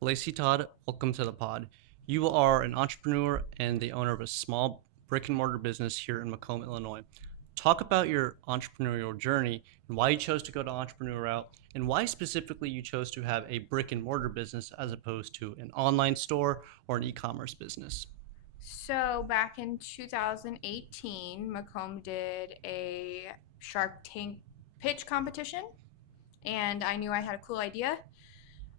Laci Todd, welcome to the pod. You are an entrepreneur and the owner of a small brick and mortar business here in Macomb, Illinois. Talk about your entrepreneurial journey and why you chose to go to entrepreneur route and why specifically you chose to have a brick and mortar business as opposed to an online store or an e-commerce business. So back in 2018, Macomb did a Shark Tank pitch competition, and I knew I had a cool idea.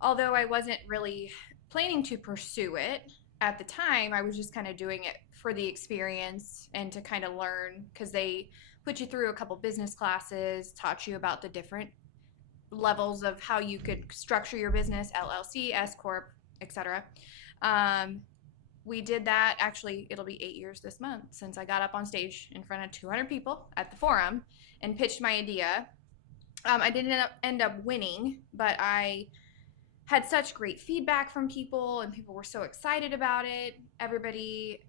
Although I wasn't really planning to pursue it at the time, I was just kind of doing it for the experience and to kind of learn because they put you through a couple business classes, taught you about the different levels of how you could structure your business, LLC, S corp, etc. Um, we did that. Actually, it'll be 8 years this month since I got up on stage in front of 200 people at the forum and pitched my idea. I didn't end up winning, but I had such great feedback from people, and people were so excited about it. Everybody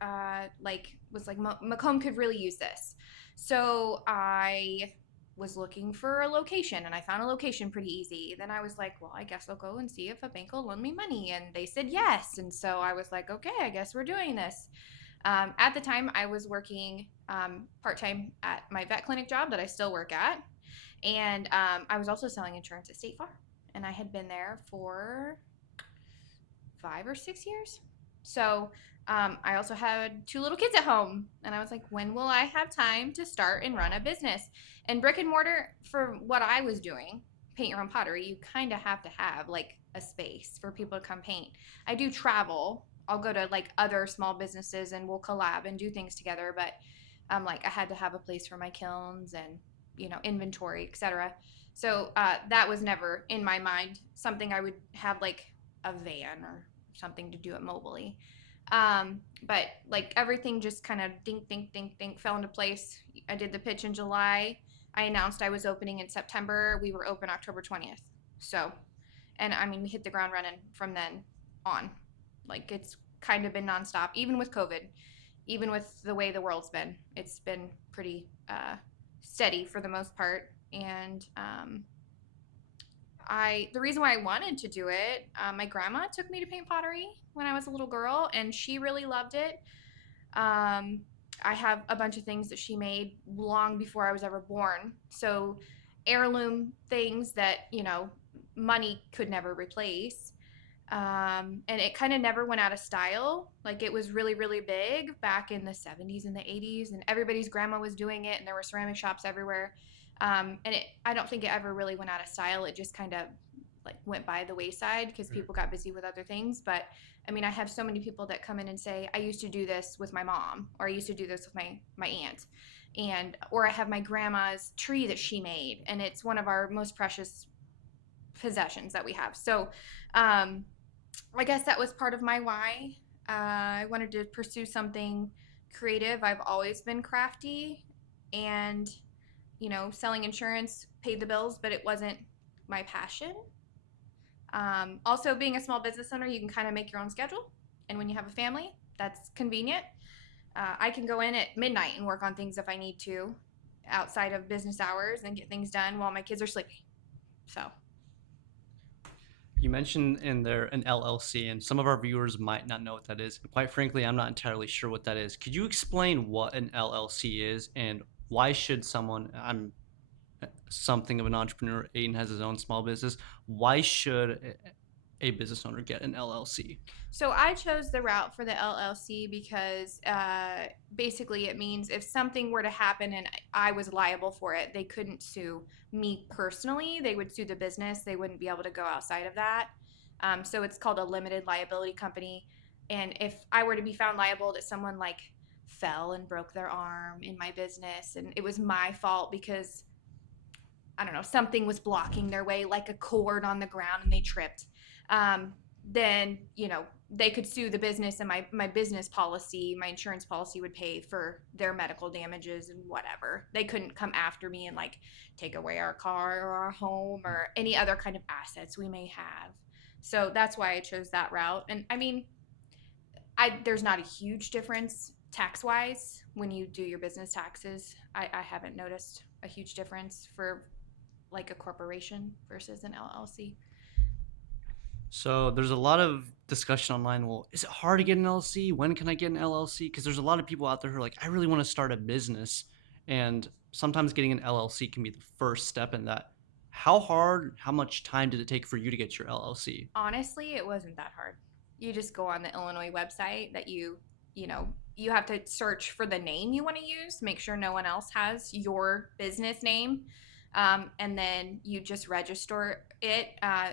was like, Macomb could really use this. So I was looking for a location, and I found a location pretty easy. Then I was like, well, I guess I'll go and see if a bank will loan me money, and they said yes. And so I was like, okay, I guess we're doing this. At the time, I was working part time at my vet clinic job that I still work at, and I was also selling insurance at State Farm, and I had been there for 5 or 6 years. So I also had two little kids at home, and I was like, when will I have time to start and run a business? And brick and mortar, for what I was doing, paint your own pottery, you kind of have to have like a space for people to come paint. I do travel. I'll go to like other small businesses and we'll collab and do things together, but like I had to have a place for my kilns and inventory, etc. So that was never in my mind something I would have like a van or something to do it mobily. But like everything just kind of dink, dink, dink, dink fell into place. I did the pitch in July. I announced I was opening in September. We were open October 20th. So, and I mean, we hit the ground running from then on. Like it's kind of been nonstop, even with COVID, even with the way the world's been. It's been pretty steady for the most part. And the reason why I wanted to do it, my grandma took me to paint pottery when I was a little girl, and she really loved it. Um, I have a bunch of things that she made long before I was ever born. So heirloom things that money could never replace. And it kind of never went out of style. Like it was really, really big back in the 70s and the 80s, and everybody's grandma was doing it, and there were ceramic shops everywhere. I don't think it ever really went out of style. It just kind of like went by the wayside because people got busy with other things. But I mean, I have so many people that come in and say, I used to do this with my mom, or I used to do this with my aunt. Or I have my grandma's tree that she made, and it's one of our most precious possessions that we have. So, I guess that was part of my why. I wanted to pursue something creative. I've always been crafty, and selling insurance paid the bills, but it wasn't my passion. Also, being a small business owner, you can kind of make your own schedule, and when you have a family, that's convenient. I can go in at midnight and work on things if I need to, outside of business hours, and get things done while my kids are sleeping. So You mentioned in there an LLC, and some of our viewers might not know what that is. Quite frankly, I'm not entirely sure what that is. Could you explain what an LLC is and why should someone, I'm something of an entrepreneur, Aiden has his own small business, why should a business owner get an LLC? So I chose the route for the LLC because basically it means if something were to happen and I was liable for it, they couldn't sue me personally. They would sue the business. They wouldn't be able to go outside of that. So it's called a limited liability company. And if I were to be found liable that someone like fell and broke their arm in my business and it was my fault because I don't know, something was blocking their way, like a cord on the ground and they tripped, then, they could sue the business and my business policy, my insurance policy would pay for their medical damages and whatever. They couldn't come after me and like take away our car or our home or any other kind of assets we may have. So that's why I chose that route. And I mean, there's not a huge difference tax wise when you do your business taxes. I haven't noticed a huge difference for like a corporation versus an LLC. So there's a lot of discussion online. Well, is it hard to get an LLC? When can I get an LLC? Because there's a lot of people out there who are like, I really want to start a business, and sometimes getting an LLC can be the first step in that. How hard? How much time did it take for you to get your LLC? Honestly, it wasn't that hard. You just go on the Illinois website that you know, you have to search for the name you want to use, make sure no one else has your business name. And then you just register it.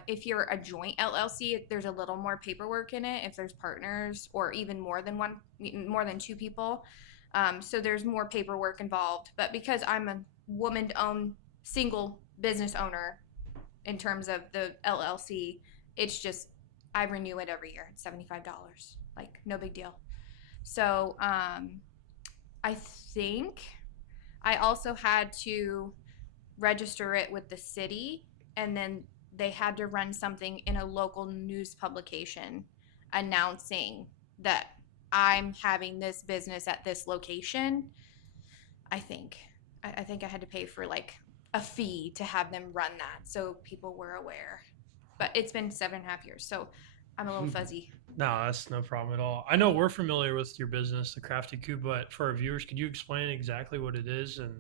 If you're a joint LLC, there's a little more paperwork in it if there's partners or even more than one, more than two people. So there's more paperwork involved. But because I'm a woman owned single business owner in terms of the LLC, it's just, I renew it every year. It's $75. Like, no big deal. So I think I also had to register it with the city, and then they had to run something in a local news publication announcing that I'm having this business at this location. I think I think I had to pay for like a fee to have them run that so people were aware. But it's been 7.5 years, so I'm a little fuzzy. No, that's no problem at all. I know we're familiar with your business, the Crafty Coop, but for our viewers, could you explain exactly what it is and,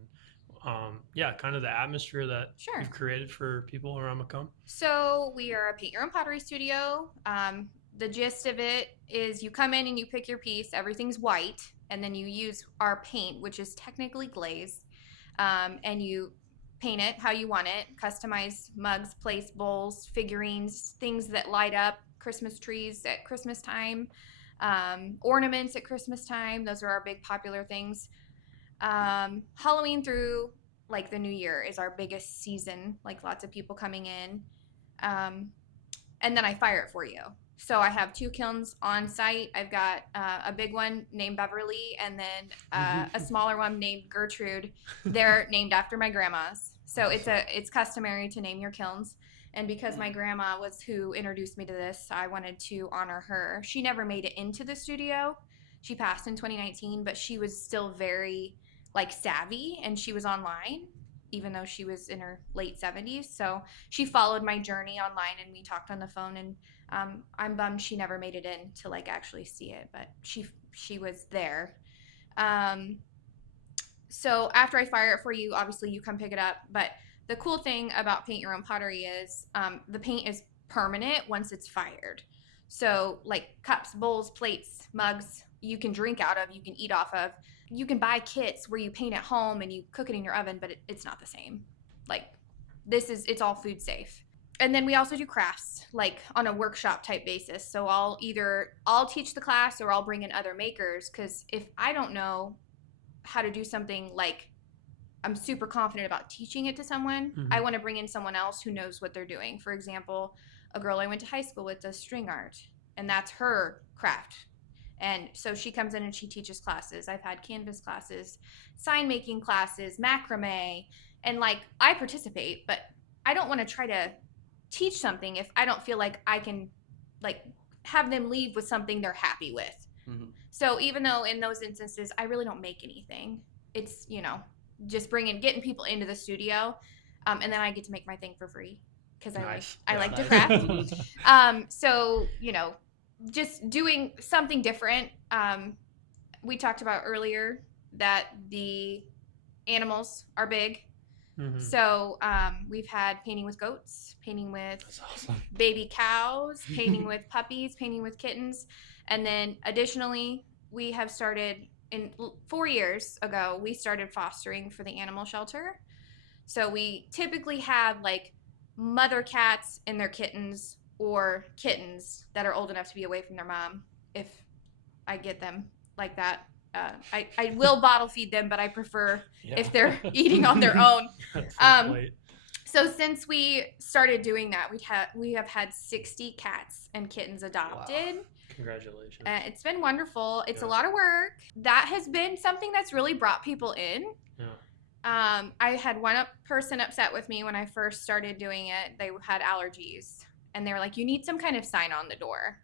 yeah, kind of the atmosphere that Sure. you've created for people around Macomb? So we are a paint your own pottery studio. The gist of it is you come in and you pick your piece. Everything's white, and then you use our paint, which is technically glaze, and you paint it how you want it. Customize mugs, plates, bowls, figurines, things that light up. Christmas trees at Christmas time, ornaments at Christmas time. Those are our big popular things. Halloween through like the new year is our biggest season, like lots of people coming in. And then I fire it for you. So I have two kilns on site. I've got a big one named Beverly, and then a smaller one named Gertrude. They're named after my grandmas. So it's customary to name your kilns. And because my grandma was who introduced me to this, I wanted to honor her. She never made it into the studio. She passed in 2019, but she was still very like savvy, and she was online even though she was in her late 70s. So she followed my journey online, and we talked on the phone, and I'm bummed she never made it in to like actually see it, but she was there. So after I fire it for you, obviously you come pick it up. But the cool thing about paint your own pottery is the paint is permanent once it's fired. So like cups, bowls, plates, mugs, you can drink out of, you can eat off of. You can buy kits where you paint at home and you cook it in your oven, but it's not the same. Like it's all food safe. And then we also do crafts, like on a workshop type basis. So I'll teach the class or I'll bring in other makers, because if I don't know how to do something, like I'm super confident about teaching it to someone, I want to bring in someone else who knows what they're doing. For example, a girl I went to high school with does string art, and that's her craft. And so she comes in and she teaches classes. I've had canvas classes, sign making classes, macrame, and like I participate, but I don't want to try to teach something if I don't feel like I can like have them leave with something they're happy with. So even though in those instances I really don't make anything, it's, just getting people into the studio, and then I get to make my thing for free because I like to craft. So just doing something different. We talked about earlier that the animals are big. So we've had painting with goats, painting with baby cows, painting with puppies, painting with kittens. And then additionally, we have started 4 years ago, we started fostering for the animal shelter. So we typically have like mother cats and their kittens, or kittens that are old enough to be away from their mom, if I get them like that. I will bottle feed them, but I prefer if they're eating on their own. So since we started doing that, we have had 60 cats and kittens adopted. Wow. Congratulations. It's been wonderful. It's a lot of work. That has been something that's really brought people in. I had one person upset with me when I first started doing it. They had allergies, and they were like, you need some kind of sign on the door.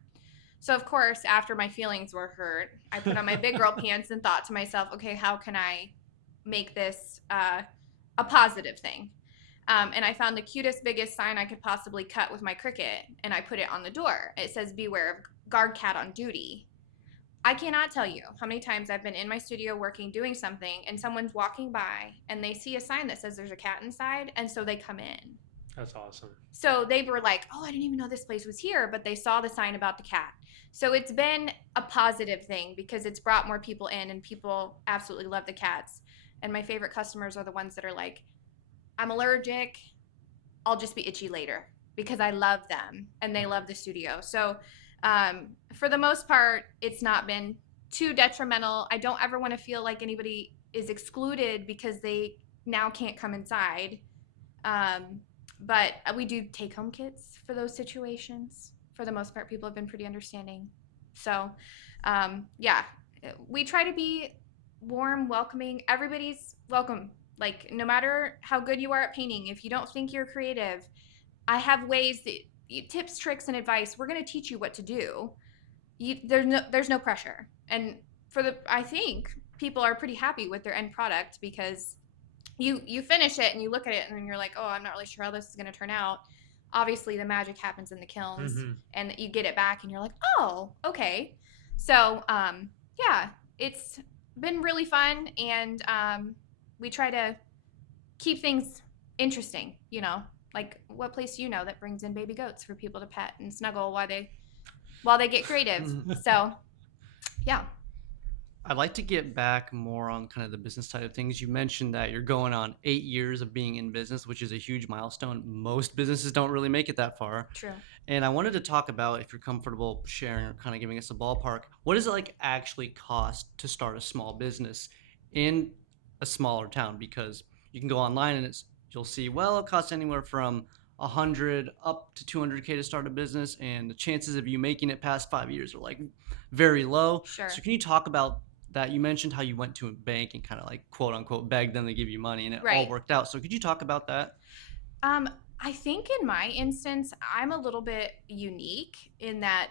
So of course, after my feelings were hurt, I put on my big girl pants and thought to myself, okay, how can I make this a positive thing? And I found the cutest, biggest sign I could possibly cut with my Cricut, and I put it on the door. It says, "Beware of guard cat on duty." I cannot tell you how many times I've been in my studio working, doing something, and someone's walking by and they see a sign that says there's a cat inside, and so they come in. That's awesome. So they were like, "Oh, I didn't even know this place was here," but they saw the sign about the cat. So it's been a positive thing because it's brought more people in, and people absolutely love the cats. And my favorite customers are the ones that are like, "I'm allergic. I'll just be itchy later," because I love them and they love the studio. So for the most part, it's not been too detrimental. I don't ever want to feel like anybody is excluded because they now can't come inside. But we do take home kits for those situations. For the most part, people have been pretty understanding. So, yeah, we try to be warm, welcoming. Everybody's welcome. Like, no matter how good you are at painting, if you don't think you're creative, I have ways that tips, tricks, and advice. We're going to teach you what to do. There's no pressure. And I think people are pretty happy with their end product because you finish it and you look at it and you're like, "Oh, I'm not really sure how this is going to turn out." Obviously, the magic happens in the kilns, and you get it back and you're like, "Oh, okay." So, yeah, it's been really fun, and we try to keep things interesting, like, what place do you know that brings in baby goats for people to pet and snuggle while they get creative? So, yeah. I'd like to get back more on kind of the business side of things. You mentioned that you're going on 8 years of being in business, which is a huge milestone. Most businesses don't really make it that far. True. And I wanted to talk about, if you're comfortable sharing or kind of giving us a ballpark, what does it like actually cost to start a small business in a smaller town? Because you can go online and you'll see, well, it costs anywhere from 100 up to 200K to start a business, and the chances of you making it past 5 years are like very low. Sure. So can you talk about that? You mentioned how you went to a bank and kind of like quote unquote begged them to give you money, and it all worked out. So could you talk about that? I think in my instance, I'm a little bit unique in that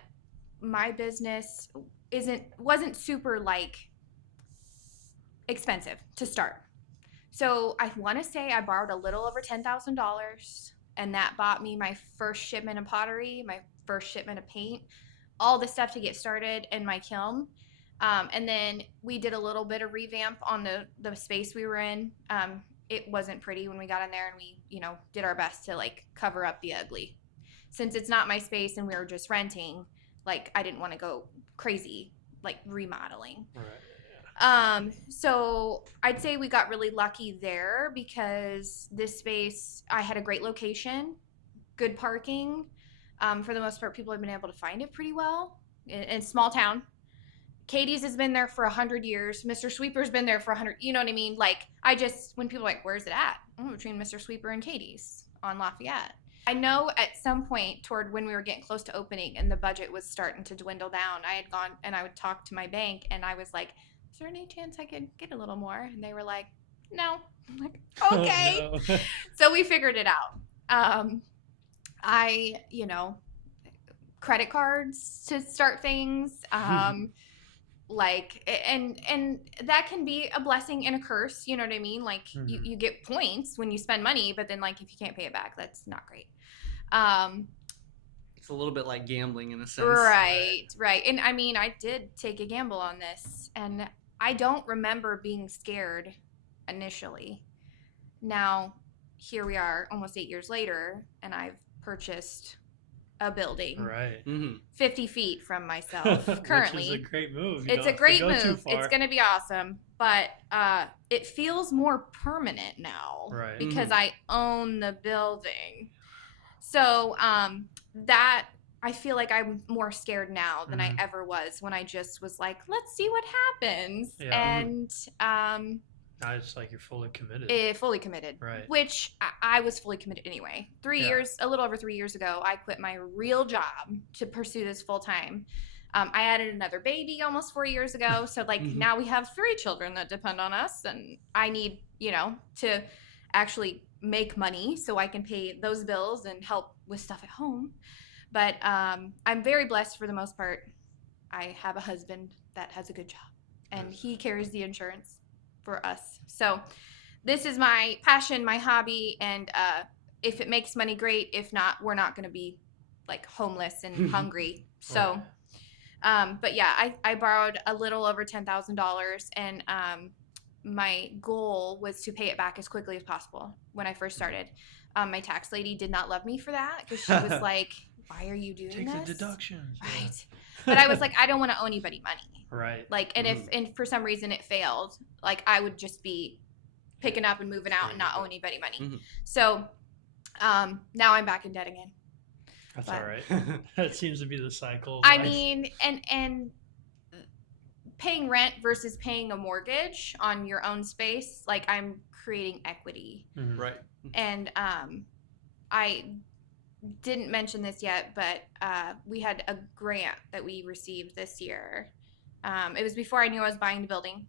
my business wasn't super like expensive to start. So I want to say I borrowed a little over $10,000, and that bought me my first shipment of pottery, my first shipment of paint, all the stuff to get started in my kiln. And then we did a little bit of revamp on the space we were in. It wasn't pretty when we got in there, and we, did our best to like cover up the ugly. Since it's not my space and we were just renting, like I didn't want to go crazy like remodeling. Right. So I'd say we got really lucky there because this space, I had a great location, good parking. For the most part, people have been able to find it pretty well in small town. Katie's has been there for 100 years. Mr. Sweeper's been there for 100. You know what I mean? Like, when people are like, "Where's it at?" "Oh, between Mr. Sweeper and Katie's on Lafayette." I know at some point toward when we were getting close to opening and the budget was starting to dwindle down, I had gone and I would talk to my bank and I was like, "Is there any chance I could get a little more?" And they were like, "No." I'm like, "Okay." Oh, no. So we figured it out. Credit cards to start things. And that can be a blessing and a curse, you know what I mean? Like you get points when you spend money, but then like if you can't pay it back, that's not great. It's a little bit like gambling in a sense. Right. And I mean, I did take a gamble on this, and I don't remember being scared initially. Now, here we are almost 8 years later, and I've purchased a building Right. 50 feet from myself currently. Which is a great move. It's a great move. It's going to be awesome. But it feels more permanent now because I own the building. So that I feel like I'm more scared now than I ever was when I just was like, let's see what happens. Yeah. And now it's like you're fully committed. Fully committed. Right. Which I was fully committed anyway. A little over 3 years ago, I quit my real job to pursue this full time. I added another baby almost 4 years ago. So like now we have 3 children that depend on us, and I need, to actually make money so I can pay those bills and help with stuff at home. But I'm very blessed for the most part. I have a husband that has a good job, and he carries the insurance for us. So this is my passion, my hobby, and if it makes money, great. If not, we're not going to be like homeless and hungry. So, but yeah, I borrowed a little over $10,000, and my goal was to pay it back as quickly as possible when I first started. My tax lady did not love me for that because she was like, "Why are you doing Take this?" the deductions. Right. But I was like, I don't want to owe anybody money. Right. Like, and if for some reason it failed, like I would just be picking up and moving out and not owe anybody money. So now I'm back in debt again. That's all right. That seems to be the cycle. I mean, and paying rent versus paying a mortgage on your own space, like I'm creating equity. Right. And I didn't mention this yet, but we had a grant that we received this year. It was before I knew I was buying the building.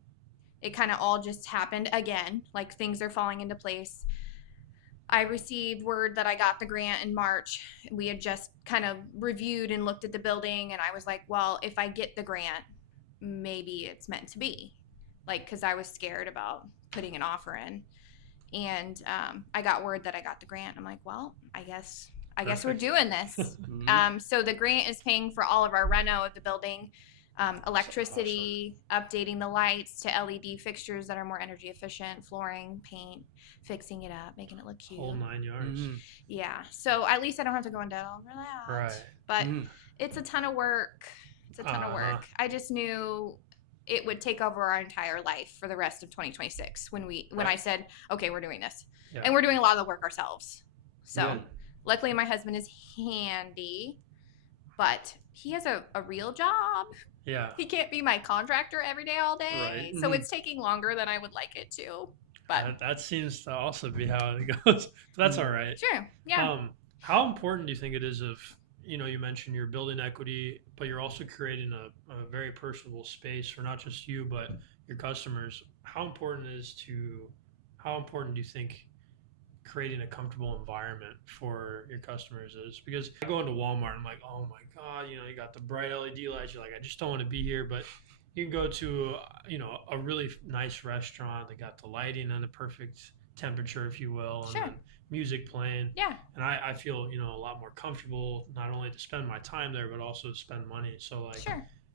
It kind of all just happened again, like things are falling into place. I received word that I got the grant in March. We had just kind of reviewed and looked at the building, and I was like, well, if I get the grant, maybe it's meant to be. Like, because I was scared about putting an offer in. And I got word that I got the grant. I'm like, well, I guess we're doing this. So the grant is paying for all of our reno of the building, electricity, updating the lights to LED fixtures that are more energy efficient, flooring, paint, fixing it up, making it look cute. Whole 9 yards. Yeah. So at least I don't have to go in debt over that. Right. But it's a ton of work. It's a ton of work. I just knew it would take over our entire life for the rest of 2026 when I said, okay, we're doing this. Yeah. And we're doing a lot of the work ourselves. So luckily my husband is handy, but he has a real job. Yeah. He can't be my contractor every day, all day. Right. So it's taking longer than I would like it to. But that seems to also be how it goes. But that's all right. Sure. Yeah. How important do you think it is you mentioned you're building equity, but you're also creating a very personable space for not just you, but your customers. How important do you think creating a comfortable environment for your customers is? Because I go into Walmart, I'm like, oh my God, you got the bright LED lights. You're like, I just don't want to be here. But you can go to, a really nice restaurant. They got the lighting and the perfect temperature, if you will, and then music playing. Yeah. And I feel, a lot more comfortable, not only to spend my time there, but also to spend money. So like,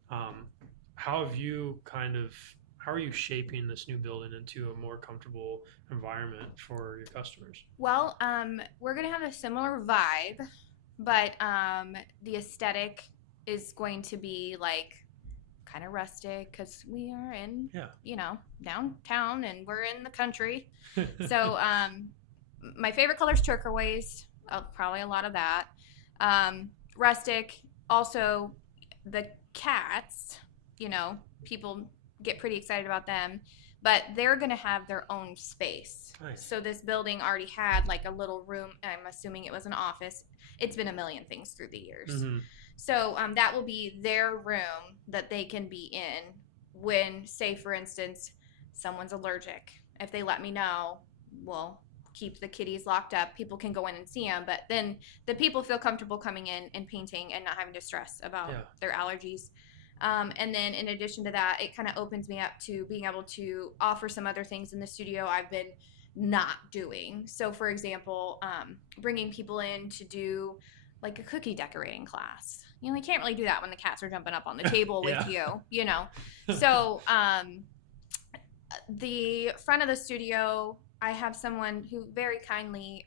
how are you shaping this new building into a more comfortable environment for your customers? Well, we're going to have a similar vibe, but the aesthetic is going to be like kind of rustic because we are in, downtown and we're in the country. So my favorite color is turquoise, probably a lot of that. Rustic, also the cats, people get pretty excited about them, but they're going to have their own space. Nice. So this building already had like a little room. I'm assuming it was an office. It's been a million things through the years. So that will be their room that they can be in when, say, for instance, someone's allergic. If they let me know, we'll keep the kitties locked up. People can go in and see them, but then the people feel comfortable coming in and painting and not having to stress about their allergies. And then in addition to that, it kind of opens me up to being able to offer some other things in the studio I've been not doing. So for example, bringing people in to do like a cookie decorating class. You can't really do that when the cats are jumping up on the table with you. So the front of the studio, I have someone who very kindly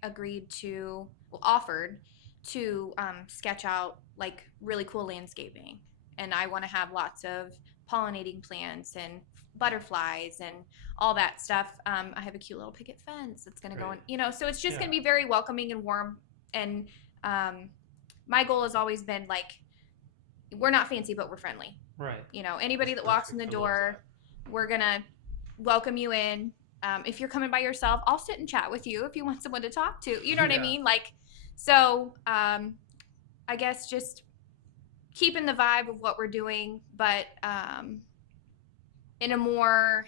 offered to sketch out like really cool landscaping. And I want to have lots of pollinating plants and butterflies and all that stuff. I have a cute little picket fence that's going to go in, so it's just going to be very welcoming and warm. And my goal has always been like, we're not fancy, but we're friendly. Right. Anybody that walks in the door, we're going to welcome you in. If you're coming by yourself, I'll sit and chat with you if you want someone to talk to. You know what I mean? Like, so I guess just keeping the vibe of what we're doing, but in a more,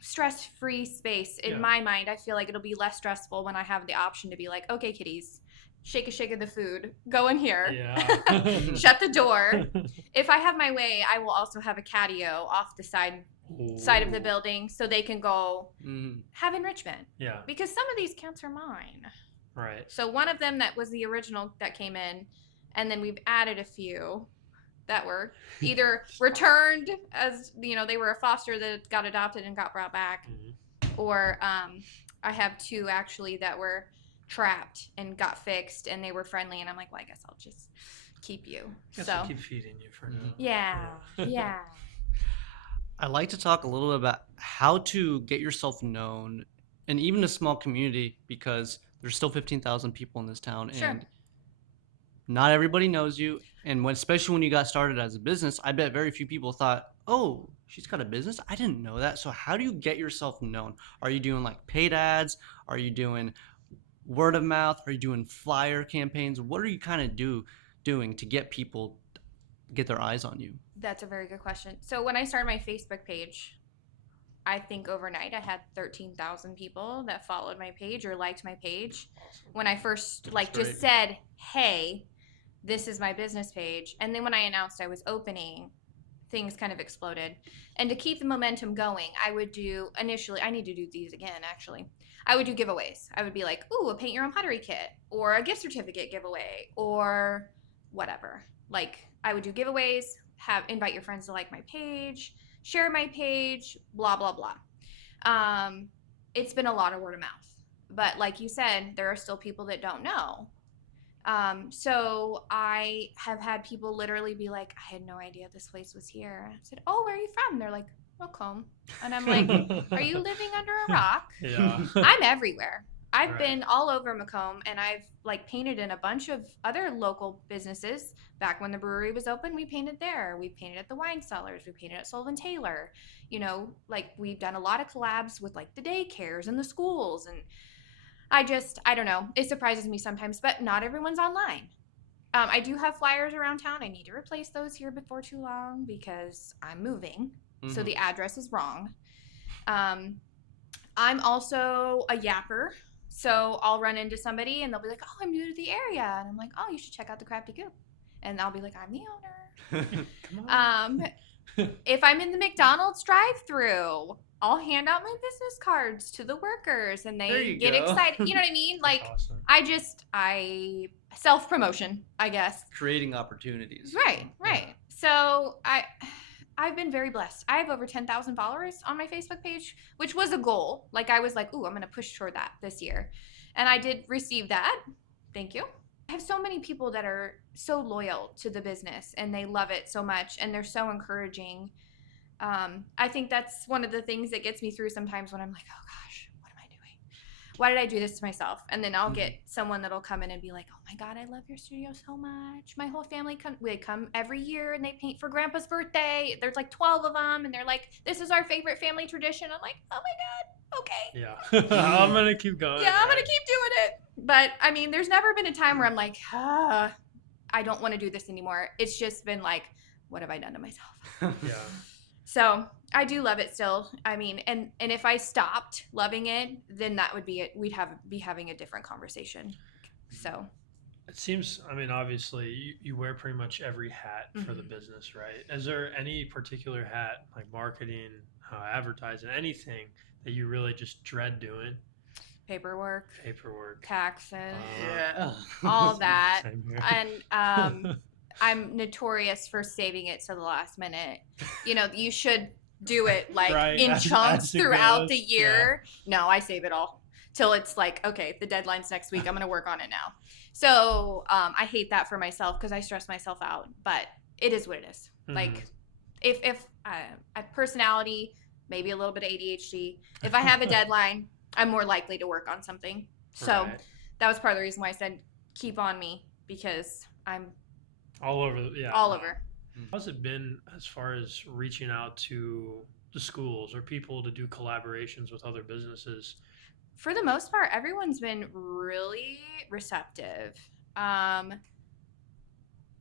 stress-free space. In my mind, I feel like it'll be less stressful when I have the option to be like, okay, kitties, shake a shake of the food, go in here, shut the door. If I have my way, I will also have a catio off the side, side of the Ooh. building so they can go Mm. have enrichment. Yeah. Because some of these counts are mine. Right. So one of them that was the original that came in, and then we've added a few that were either returned as, you know, they were a foster that got adopted and got brought back, Mhm. or I have two actually that were trapped and got fixed and they were friendly, and I'm like, well, I guess I'll just keep you. Guess So I'll keep feeding you for now. yeah. I'd like to talk a little bit about how to get yourself known and even a small community, because there's still 15,000 people in this town Sure. and not everybody knows you. And when, especially when you got started as a business, I bet very few people thought, oh, she's got a business? I didn't know that. So how do you get yourself known? Are you doing like paid ads? Are you doing word of mouth? Are you doing flyer campaigns? What are you kind of doing to get people get their eyes on you? That's a very good question. So when I started my Facebook page, I think overnight I had 13,000 people that followed my page or liked my page. Awesome. When I first like That's just great. said, "Hey, this is my business page." And then when I announced I was opening, things kind of exploded. And to keep the momentum going, I would do initially, I need to do these again actually. I would do giveaways. I would be like, "Ooh, a paint your own pottery kit or a gift certificate giveaway or whatever." Like I would do giveaways, have invite your friends to like my page, share my page, blah blah blah. It's been a lot of word of mouth, but like you said, there are still people that don't know. So I have had people literally be like, "I had no idea this place was here." I said, "Oh, where are you from?" They're like, "Macomb," and I'm like, "Are you living under a rock?" Yeah. I'm everywhere. I've Right. been all over Macomb, and I've like painted in a bunch of other local businesses. Back when the brewery was open, we painted there. We painted at the wine cellars. We painted at Sullivan Taylor. You know, like we've done a lot of collabs with like the daycares and the schools, and I don't know. It surprises me sometimes, but not everyone's online. I do have flyers around town. I need to replace those here before too long because I'm moving, so the address is wrong. I'm also a yapper. So I'll run into somebody and they'll be like, "Oh, I'm new to the area." And I'm like, "Oh, you should check out the Crafty Coop." And I'll be like, "I'm the owner." Come on. If I'm in the McDonald's drive-through, I'll hand out my business cards to the workers and There they you get go. excited. You know what I mean? That's Like awesome. I self-promotion, I guess. Creating opportunities. Right. Yeah. So I've been very blessed. I have over 10,000 followers on my Facebook page, which was a goal. Like I was like, "Ooh, I'm going to push toward that this year." And I did receive that. Thank you. I have so many people that are so loyal to the business and they love it so much and they're so encouraging. I think that's one of the things that gets me through sometimes when I'm like, "Oh gosh, what am I doing? Why did I do this to myself?" And then I'll get someone that'll come in and be like, "Oh my God, I love your studio so much. My whole family they come every year and they paint for Grandpa's birthday. There's like 12 of them, and they're like, this is our favorite family tradition." I'm like, "Oh my God, okay." Yeah. I'm gonna keep going. Yeah, I'm gonna right? keep doing it. But I mean, there's never been a time where I'm like, I don't want to do this anymore. It's just been like, what have I done to myself? Yeah. So I do love it still. I mean, and if I stopped loving it, then that would be it. We'd be having a different conversation. So It seems, I mean, obviously, you wear pretty much every hat for the business, right? Is there any particular hat, like marketing, advertising, anything that you really just dread doing? paperwork, Paperwork. taxes, Yeah. all that, Same here. and I'm notorious for saving it to the last minute. You know, you should do it like Right, in as chunks it throughout goes, the year. No, I save it all till it's like, okay, the deadline's next week. I'm going to work on it now. So I hate that for myself because I stress myself out, but it is what it is. Like if I personality, maybe a little bit of ADHD, if I have a deadline, I'm more likely to work on something. So Right. that was part of the reason why I said keep on me, because I'm All over, yeah. all no. over. How's it been as far as reaching out to the schools or people to do collaborations with other businesses? For the most part, everyone's been really receptive.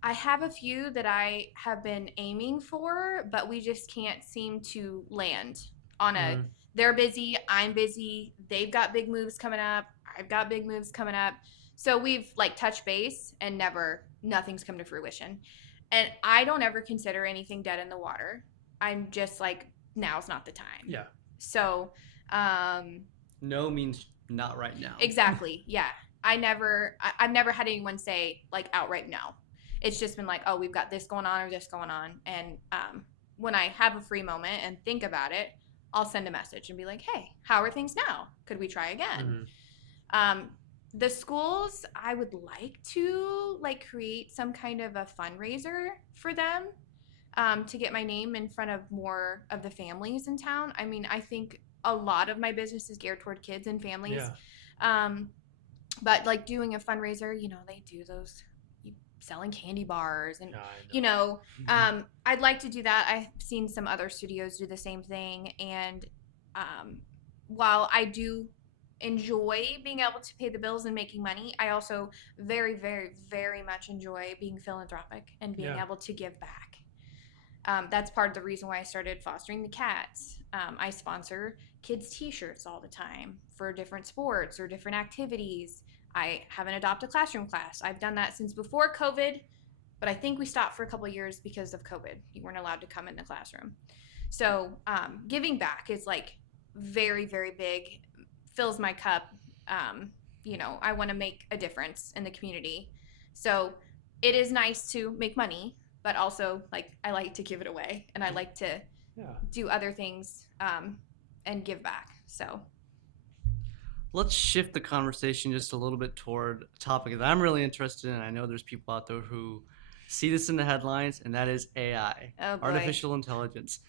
I have a few that I have been aiming for, but we just can't seem to land on a. They're busy, I'm busy, they've got big moves coming up, I've got big moves coming up. So we've like touched base and nothing's come to fruition. And I don't ever consider anything dead in the water. I'm just like, now's not the time. Yeah. So, No means not right now. exactly. Yeah. I've never had anyone say like outright no. It's just been like, oh, we've got this going on or this going on. And when I have a free moment and think about it, I'll send a message and be like, hey, how are things now? Could we try again? The schools, I would like to like create some kind of a fundraiser for them to get my name in front of more of the families in town. I mean, I think a lot of my business is geared toward kids and families. Yeah. But like doing a fundraiser, you know, they do those selling candy bars and Yeah, I you know, I'd like to do that. I've seen some other studios do the same thing, and while I do enjoy being able to pay the bills and making money, I also very, very, very much enjoy being philanthropic and being Yeah. able to give back. That's part of the reason why I started fostering the cats. I sponsor kids' t-shirts all the time for different sports or different activities. I have an adopt a classroom class. I've done that since before COVID, but I think we stopped for a couple of years because of COVID. You weren't allowed to come in the classroom. So giving back is like very, very big, fills my cup. You know, I want to make a difference in the community. So it is nice to make money, but also like I like to give it away and I like to do other things and give back. So Let's shift the conversation just a little bit toward a topic that I'm really interested in. I know there's people out there who see this in the headlines, and that is AI, oh boy. artificial intelligence.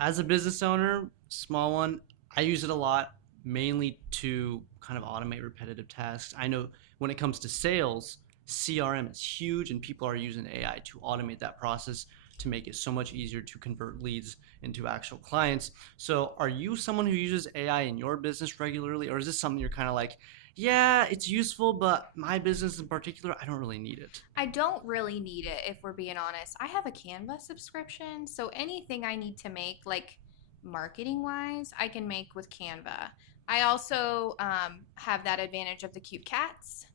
As a business owner, small one, I use it a lot, mainly to kind of automate repetitive tasks. I know when it comes to sales, CRM is huge, and people are using AI to automate that process to make it so much easier to convert leads into actual clients. So are you someone who uses AI in your business regularly, or is this something you're kind of like, yeah, it's useful, but my business in particular, I don't really need it? I don't really need it if we're being honest. I have a Canva subscription, so anything I need to make, like marketing wise, I can make with Canva. I also have that advantage of the cute cats.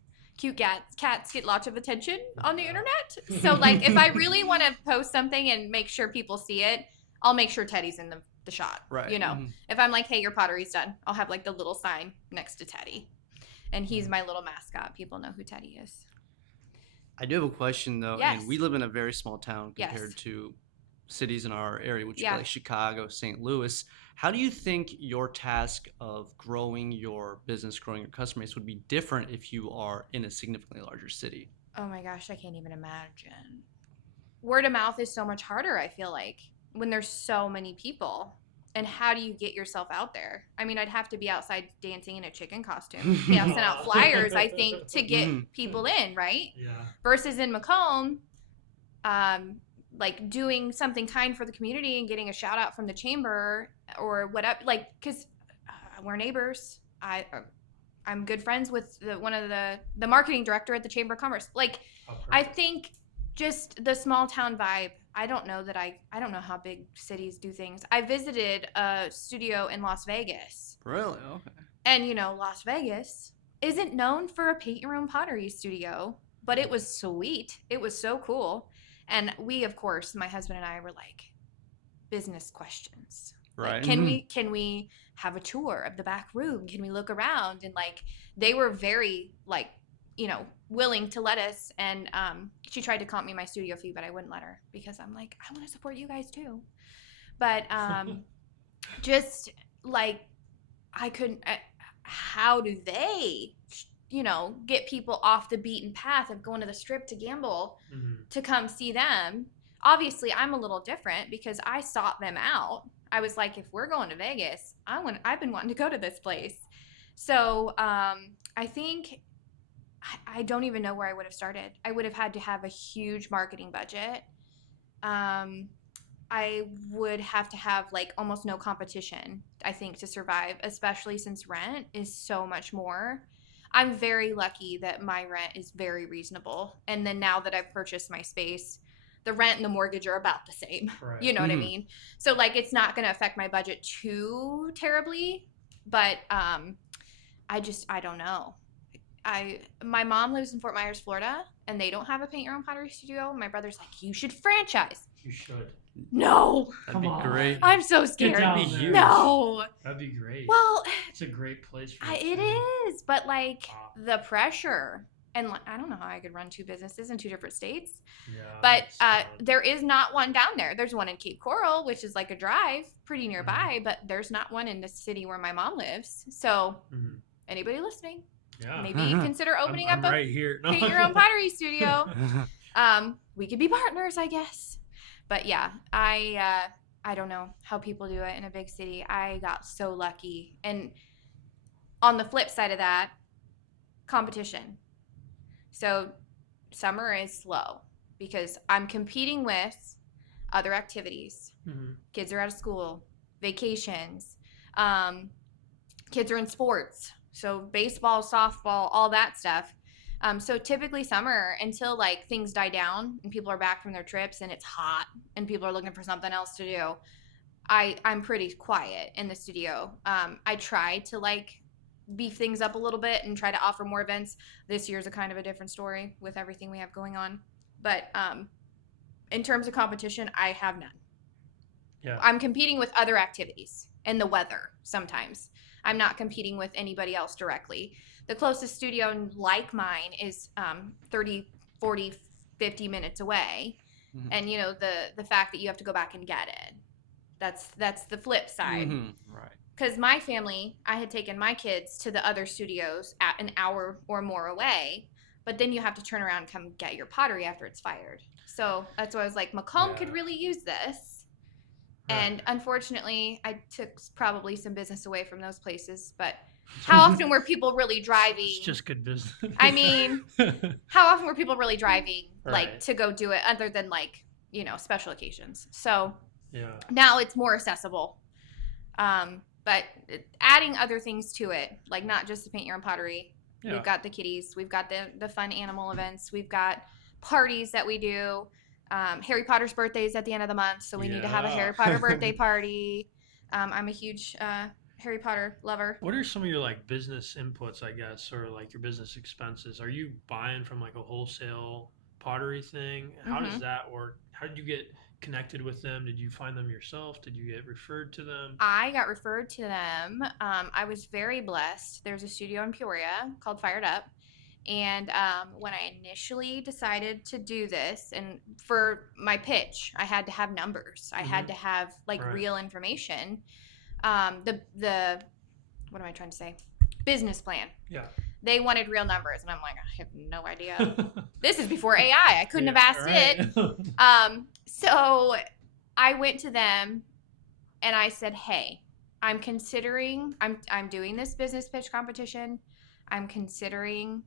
Cats get lots of attention on the internet. So like if I really want to post something and make sure people see it, I'll make sure Teddy's in the shot. Right. You know, if I'm like, hey, your pottery's done, I'll have like the little sign next to Teddy. And he's my little mascot. People know who Teddy is. I do have a question though, Yes. and we live in a very small town compared Yes. to cities in our area, which Yeah. is like Chicago, St. Louis. How do you think your task of growing your business, growing your customer base would be different if you are in a significantly larger city? Oh my gosh, I can't even imagine. Word of mouth is so much harder, I feel like, when there's so many people. And how do you get yourself out there? I mean, I'd have to be outside dancing in a chicken costume, passing out flyers, I think, to get people in, right? Yeah. Versus in Macomb, like doing something kind for the community and getting a shout out from the chamber or whatever, like, because we're neighbors. I'm good friends with one of the marketing director at the Chamber of Commerce. Like, I think just the small town vibe. I don't know how big cities do things. I visited a studio in Las Vegas. Really? Okay. And you know, Las Vegas isn't known for a paint your own pottery studio, but it was sweet. It was so cool. And we, of course, my husband and I were like, business questions. Right. Like, can we have a tour of the back room? Can we look around? And like they were very like, you know, willing to let us. And she tried to comp me my studio fee, but I wouldn't let her because I'm like, I want to support you guys too. But just like I couldn't. How do they, you know, get people off the beaten path of going to the strip to gamble to come see them? Obviously, I'm a little different because I sought them out. I was like, if we're going to Vegas, I've been wanting to go to this place. So I think I don't even know where I would have started. I would have had to have a huge marketing budget. I would have to have like almost no competition, I think, to survive, especially since rent is so much more. I'm very lucky that my rent is very reasonable. And then now that I've purchased my space, the rent and the mortgage are about the same. Right. You know what I mean? So like it's not going to affect my budget too terribly, but I don't know. my mom lives in Fort Myers, Florida, and they don't have a paint your own pottery studio. My brother's like, you should franchise. You should. No, That'd be Come on. great. I'm so Get scared. down That'd be there. huge. No. That'd be great. Well, It's a great place for it too. is, but like Wow. the pressure, and like, I don't know how I could run 2 businesses in 2 different states. Yeah. But it's tough. there is not one down there. There's one in Cape Coral, which is like a drive pretty nearby, but there's not one in the city where my mom lives. So Mhm. anybody listening, Yeah. maybe consider opening I'm up a right here. No. paint your own pottery studio. We could be partners, I guess. But yeah, I don't know how people do it in a big city. I got so lucky. And on the flip side of that, competition. So summer is slow because I'm competing with other activities. Mhm. Kids are out of school, vacations, kids are in sports. So baseball, softball, all that stuff. So typically summer until like things die down and people are back from their trips and it's hot and people are looking for something else to do. I'm pretty quiet in the studio. I try to like beef things up a little bit and try to offer more events. This year's a kind of a different story with everything we have going on. But in terms of competition, I have none. Yeah. I'm competing with other activities and the weather sometimes. I'm not competing with anybody else directly. The closest studio like mine is 30, 40, 50 minutes away. Mhm. And you know, the fact that you have to go back and get it. That's the flip side. Right. Because my family, I had taken my kids to the other studios at an hour or more away, but then you have to turn around and come get your pottery after it's fired. So that's why I was like, Macomb could Yeah. really use this. Right. And unfortunately, I took probably some business away from those places. But how often were people really driving? It's just good business. I mean, how often were people really driving like Right. to go do it other than like, you know, special occasions? So Yeah. now it's more accessible. But adding other things to it, like not just the paint your own pottery. Yeah. We've got the kitties. We've got the fun animal events. We've got parties that we do. Harry Potter's birthday is at the end of the month, so we need to have a Yeah. Harry Potter birthday party. I'm a huge Harry Potter lover. What are some of your like business inputs, I guess, or like your business expenses? Are you buying from like a wholesale pottery thing? How does that work? How did you get connected with them? Did you find them yourself? Did you get referred to them? I got referred to them. I was very blessed. There's a studio in Peoria called Fired Up. And when I initially decided to do this, and for my pitch, I had to have numbers. I had to have like Right. real information. The what am I trying to say? Business plan. Yeah. They wanted real numbers, and I'm like, I have no idea. This is before AI. I couldn't have asked it. So I went to them and I said, hey, I'm doing this business pitch competition. I'm considering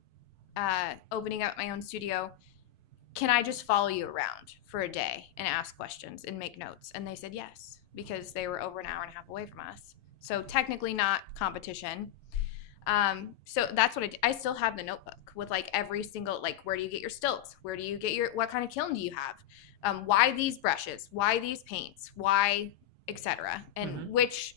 opening up my own studio. Can I just follow you around for a day and ask questions and make notes? And they said yes, because they were over an hour and a half away from us. So technically not competition. So that's what I did. I still have the notebook with like every single, like, where do you get your stilts? Where do you get what kind of kiln do you have? Why these brushes? Why these paints? Why, etc. And which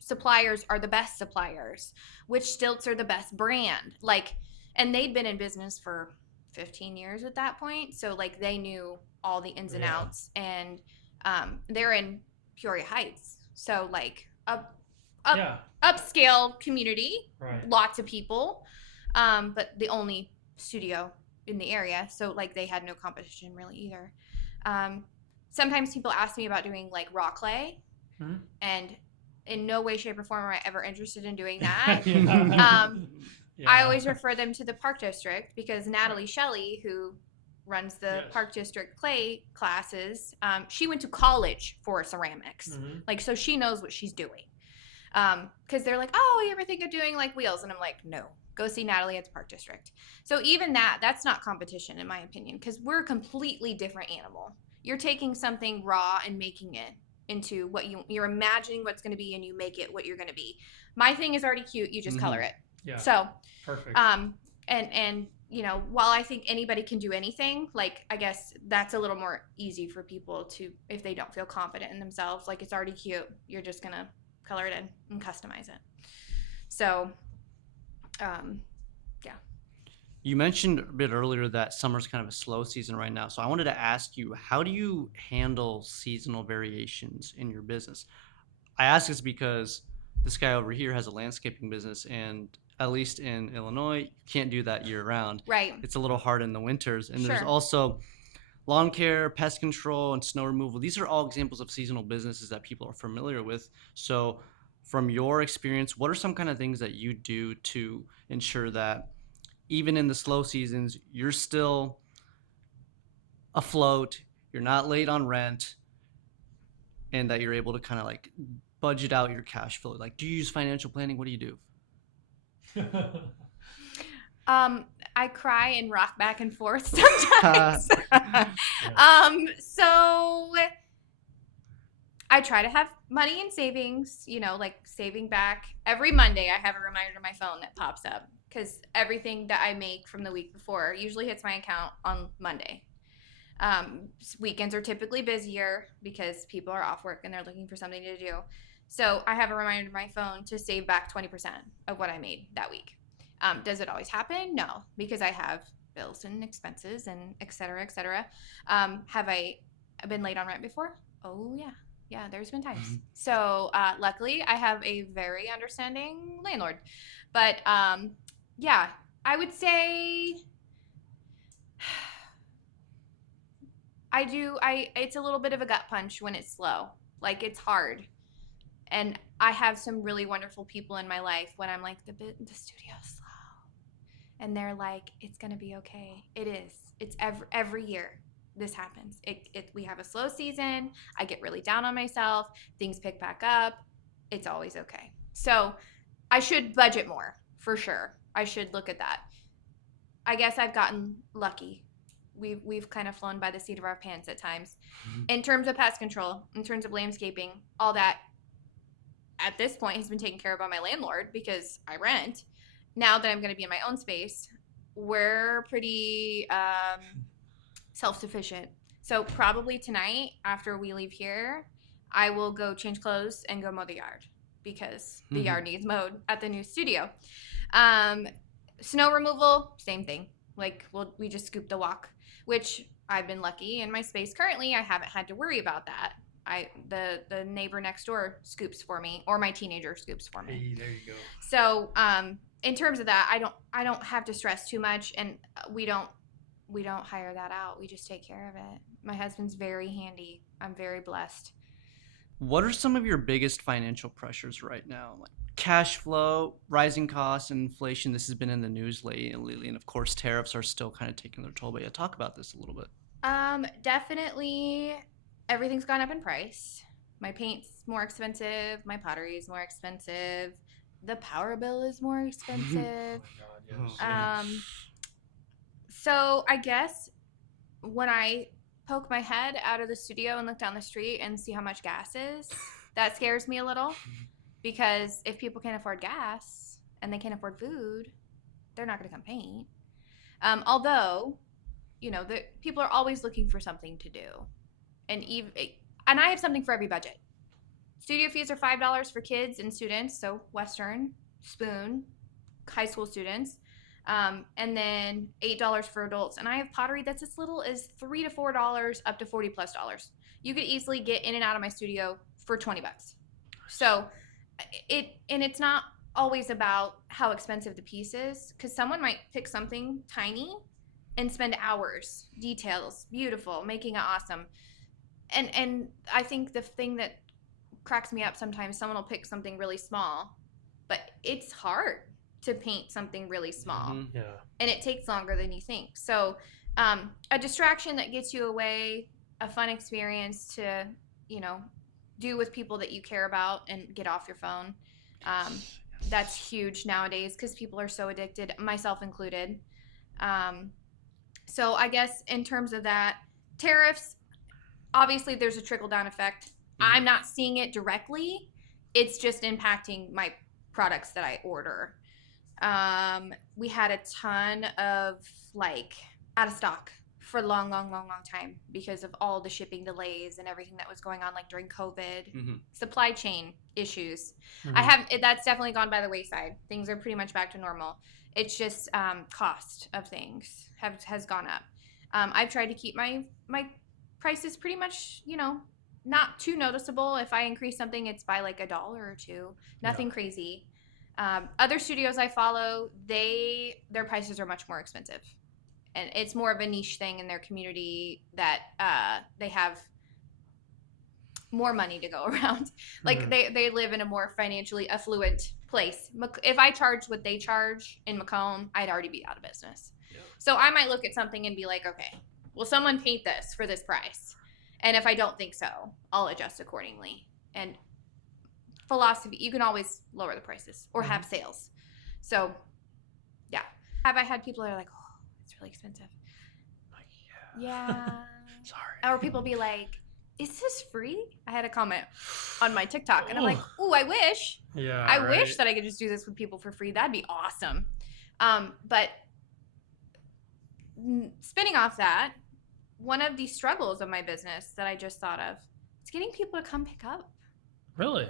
suppliers are the best suppliers? Which stilts are the best brand? Like, and they'd been in business for 15 years at that point. So like they knew all the ins and outs, and they're in Peoria Heights. So like upscale community, Right. lots of people, but the only studio in the area. So like they had no competition really either. Sometimes people ask me about doing like raw clay, and in no way, shape, or form am I ever interested in doing that. I always refer them to the Park District, because Natalie Shelley, who runs the Park District clay classes, she went to college for ceramics. Like, so she knows what she's doing. Because they're like, oh, you ever think of doing like wheels? And I'm like, no, go see Natalie at the Park District. So even that's not competition in my opinion, because we're a completely different animal. You're taking something raw and making it into what you're imagining what's going to be, and you make it what you're going to be. My thing is already cute. You just color it. Yeah. So perfect. And you know, while I think anybody can do anything, like I guess that's a little more easy for people to, if they don't feel confident in themselves, like it's already cute, you're just gonna color it in and customize it. So Yeah. You mentioned a bit earlier that summer's kind of a slow season right now. So I wanted to ask you, how do you handle seasonal variations in your business? I ask this because this guy over here has a landscaping business, and at least in Illinois, you can't do that year round. Right. It's a little hard in the winters. And there's Sure. also lawn care, pest control, and snow removal. These are all examples of seasonal businesses that people are familiar with. So, from your experience, what are some kind of things that you do to ensure that even in the slow seasons, you're still afloat, you're not late on rent, and that you're able to kind of like budget out your cash flow? Like, do you use financial planning? What do you do? I cry and rock back and forth sometimes. So I try to have money in savings, like saving back. Every Monday, I have a reminder on my phone that pops up because everything that I make from the week before usually hits my account on Monday. Weekends are typically busier because people are off work and they're looking for something to do. So I have a reminder on my phone to save back 20% of what I made that week. Does it always happen? No, because I have bills and expenses and et cetera, et cetera. Have I been late on rent before? Oh, yeah. Yeah, there's been times. Mhm. So luckily, I have a very understanding landlord. But yeah, I would say it's a little bit of a gut punch when it's slow. Like it's hard. And I have some really wonderful people in my life when I'm like, the studio's slow. And they're like, it's gonna be okay. It is. It's every year this happens. We have a slow season. I get really down on myself. Things pick back up. It's always okay. So I should budget more for sure. I should look at that. I guess I've gotten lucky. We've kind of flown by the seat of our pants at times. In terms of pest control, in terms of landscaping, all that at this point has been taken care of by my landlord because I rent. Now that I'm going to be in my own space, we're pretty self-sufficient. So probably tonight after we leave here, I will go change clothes and go mow the yard because the yard needs mowed at the new studio. Snow removal, same thing. Like we just scoop the walk, which I've been lucky in my space currently. I haven't had to worry about that. The neighbor next door scoops for me, or my teenager scoops for me. Hey, there you go. So in terms of that, I don't have to stress too much, and we don't hire that out. We just take care of it. My husband's very handy. I'm very blessed. What are some of your biggest financial pressures right now? Like cash flow, rising costs, and inflation. This has been in the news lately, and of course, tariffs are still kind of taking their toll. But yeah, talk about this a little bit. Definitely everything's gone up in price. My paint's more expensive. My pottery is more expensive. The power bill is more expensive. Oh my God, yes. So I guess when I poke my head out of the studio and look down the street and see how much gas is, that scares me a little because if people can't afford gas and they can't afford food, they're not going to come paint. Although, people are always looking for something to do, and I have something for every budget. Studio fees are $5 for kids and students, so Western, Spoon, high school students, and then $8 for adults. And I have pottery that's as little as $3 to $4, up to $40+. You could easily get in and out of my studio for $20. So it's not always about how expensive the piece is, because someone might pick something tiny and spend hours, details, beautiful, making it awesome. And I think the thing that cracks me up sometimes, someone will pick something really small, but it's hard to paint something really small. Yeah. And it takes longer than you think. So a distraction that gets you away, a fun experience to, do with people that you care about and get off your phone. That's huge nowadays because people are so addicted, myself included. So I guess in terms of that, tariffs, obviously there's a trickle-down effect. I'm not seeing it directly. It's just impacting my products that I order. We had a ton of out of stock for a long, long, long, long time because of all the shipping delays and everything that was going on, like during COVID, supply chain issues. That's definitely gone by the wayside. Things are pretty much back to normal. It's just cost of things has gone up. I've tried to keep my prices pretty much, not too noticeable. If I increase something, it's by like $1 or $2. Nothing crazy. Other studios I follow, their prices are much more expensive, and it's more of a niche thing in their community that they have more money to go around. Like they live in a more financially affluent place. If I charge what they charge in Macomb, I'd already be out of business. Yeah. So I might look at something and be like, okay, will someone paint this for this price? And if I don't think so, I'll adjust accordingly. And philosophy, you can always lower the prices or have sales. So yeah. Have I had people that are like, oh, it's really expensive? Like, yeah. Sorry. Or people be like, is this free? I had a comment on my TikTok, and I'm like, ooh, I wish. Yeah. I wish that I could just do this with people for free. That'd be awesome. But spinning off that, one of the struggles of my business that I just thought of is getting people to come pick up. Really?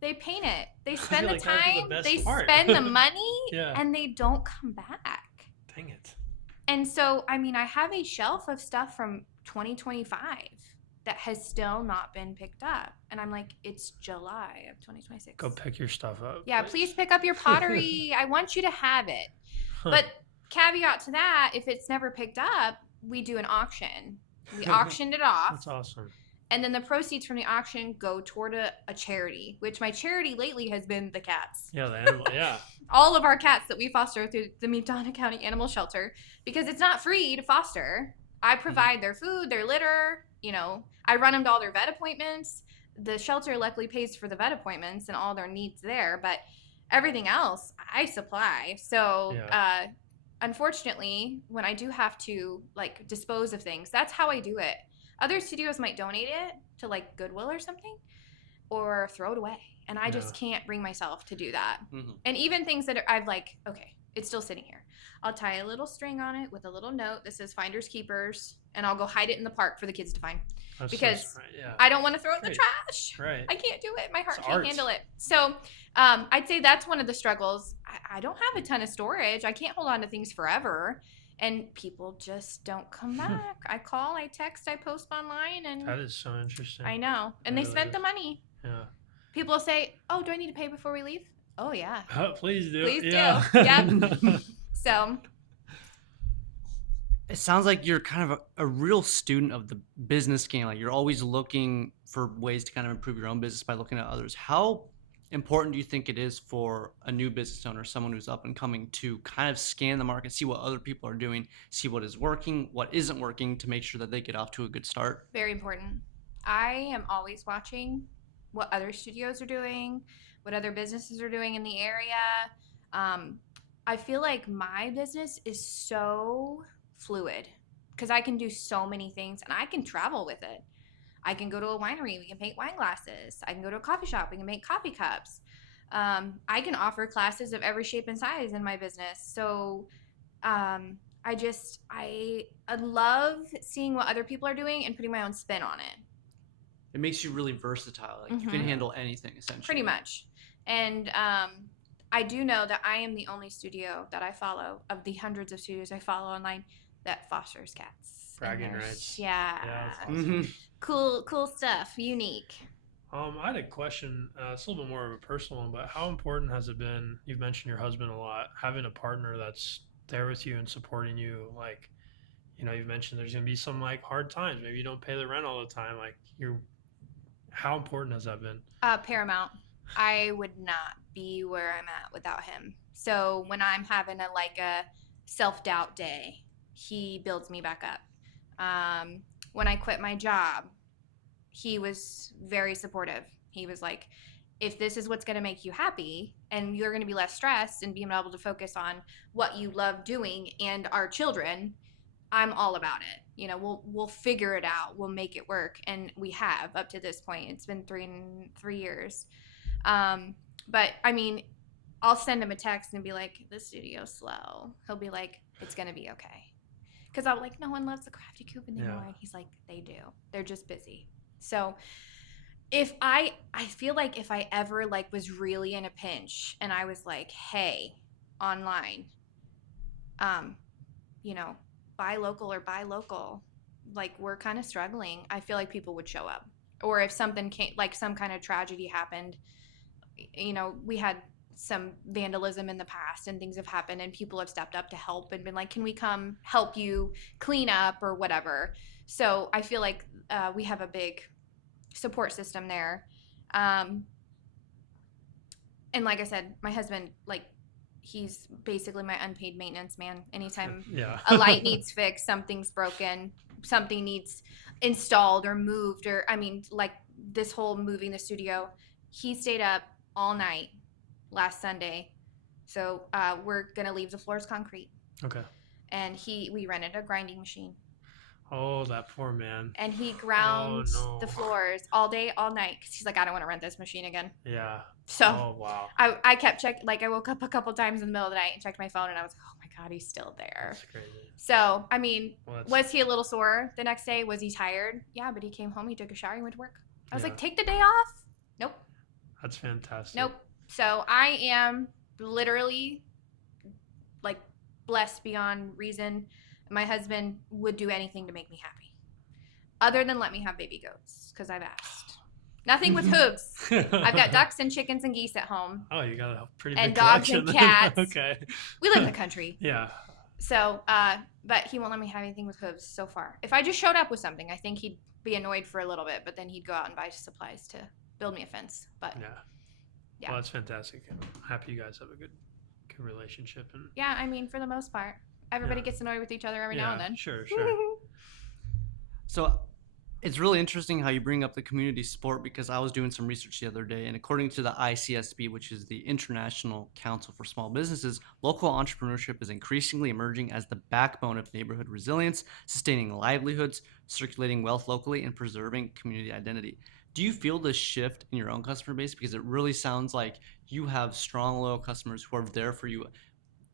They paint it. They spend the like time. They part. spend the money, and they don't come back. Dang it. And so, I mean, I have a shelf of stuff from 2025 that has still not been picked up. And I'm like, it's July of 2026. Go pick your stuff up. Yeah, please pick up your pottery. I want you to have it. But caveat to that, if it's never picked up, we do an auction. We auctioned it off. That's awesome. And then the proceeds from the auction go toward a charity, which my charity lately has been the cats. Yeah, the animal, yeah. All of our cats that we foster through the Medina County Animal Shelter, because it's not free to foster. I provide their food, their litter, I run them to all their vet appointments. The shelter luckily pays for the vet appointments and all their needs there, but everything else I supply. So, unfortunately, when I do have to dispose of things, that's how I do it. Other studios might donate it to Goodwill or something, or throw it away, and I just can't bring myself to do that. And even things that I've okay, it's still sitting here. I'll tie a little string on it with a little note that says "Finders Keepers," and I'll go hide it in the park for the kids to find. That's because I don't want to throw it in the trash. Right. I can't do it. My heart can't handle it. So I'd say that's one of the struggles. I don't have a ton of storage. I can't hold on to things forever. And people just don't come back. I call, I text, I post online. And that is so interesting. I know. And they spent the money. Yeah. People say, oh, do I need to pay before we leave? Oh, yeah. Please do. Please do. Yep. So. It sounds like you're kind of a real student of the business game. You're always looking for ways to kind of improve your own business by looking at others. How important do you think it is for a new business owner, someone who's up and coming, to kind of scan the market, see what other people are doing, see what is working, what isn't working, to make sure that they get off to a good start? Very important. I am always watching what other studios are doing, what other businesses are doing in the area. I feel like my business is so fluid because I can do so many things and I can travel with it. I can go to a winery, we can paint wine glasses. I can go to a coffee shop, we can make coffee cups. I can offer classes of every shape and size in my business. So I love seeing what other people are doing and putting my own spin on it. It makes you really versatile. You can handle anything, essentially. Pretty much. And I do know that I am the only studio that I follow, of the hundreds of studios I follow online, that fosters cats. Bragging rights. Yeah. That's awesome. Cool stuff. Unique. I had a question. It's a little bit more of a personal one, but how important has it been? You've mentioned your husband a lot. Having a partner that's there with you and supporting you. You've mentioned there's gonna be some hard times. Maybe you don't pay the rent all the time. How important has that been? Paramount. I would not be where I'm at without him. So when I'm having a self-doubt day, he builds me back up. When I quit my job, he was very supportive. He was like, if this is what's going to make you happy and you're going to be less stressed and being able to focus on what you love doing and our children, I'm all about it. We'll figure it out. We'll make it work. And we have up to this point. It's been 3 years. But I mean, I'll send him a text and be like, the studio's slow. He'll be like, it's going to be okay. Because I'm like, no one loves the Crafty Coop anymore. Yeah. And he's like, they do. They're just busy. So if I feel like if I ever like was really in a pinch and I was like, hey, online, you know, buy local or buy local, like we're kind of struggling, I feel like people would show up. Or if something came, like some kind of tragedy happened, you know, we had some vandalism in the past and things have happened and people have stepped up to help and been like, can we come help you clean up or whatever. So I feel like we have a big support system there. And like I said, my husband, like, he's basically my unpaid maintenance man. Anytime Yeah. a light needs fixed, something's broken, something needs installed or moved, or I mean, like this whole moving the studio, he stayed up all night last Sunday. So we're gonna leave the floors concrete, Okay. and we rented a grinding machine, Oh, that poor man. and he ground no. the floors all day, all night, because he's like, I don't want to rent this machine again. Yeah. So Oh, wow. I kept checking, like I woke up a couple times in the middle of the night and checked my phone, and I was like, oh my God, he's still there. That's crazy. So, I mean, Well, was he a little sore the next day? Was he tired? Yeah, but he came home, he took a shower, he went to work. I was Yeah. like, take the day off? Nope. That's fantastic. Nope. So I am literally like blessed beyond reason. My husband would do anything to make me happy, other than let me have baby goats, because I've asked. Nothing with hooves. I've got ducks and chickens and geese at home. Oh, you got a pretty And big dogs collection. and cats. Okay. We live in the country. Yeah. So, but he won't let me have anything with hooves so far. If I just showed up with something, I think he'd be annoyed for a little bit, but then he'd go out and buy supplies to build me a fence. But Yeah. Yeah. Well, that's fantastic. I'm happy you guys have a good relationship. And yeah, I mean, for the most part, everybody Yeah. gets annoyed with each other every now and then. Sure, sure. So it's really interesting how you bring up the community support, because I was doing some research the other day, and according to the ICSB, which is the International Council for Small Businesses, local entrepreneurship is increasingly emerging as the backbone of neighborhood resilience, sustaining livelihoods, circulating wealth locally, and preserving community identity. Do you feel this shift in your own customer base? Because it really sounds like you have strong, loyal customers who are there for you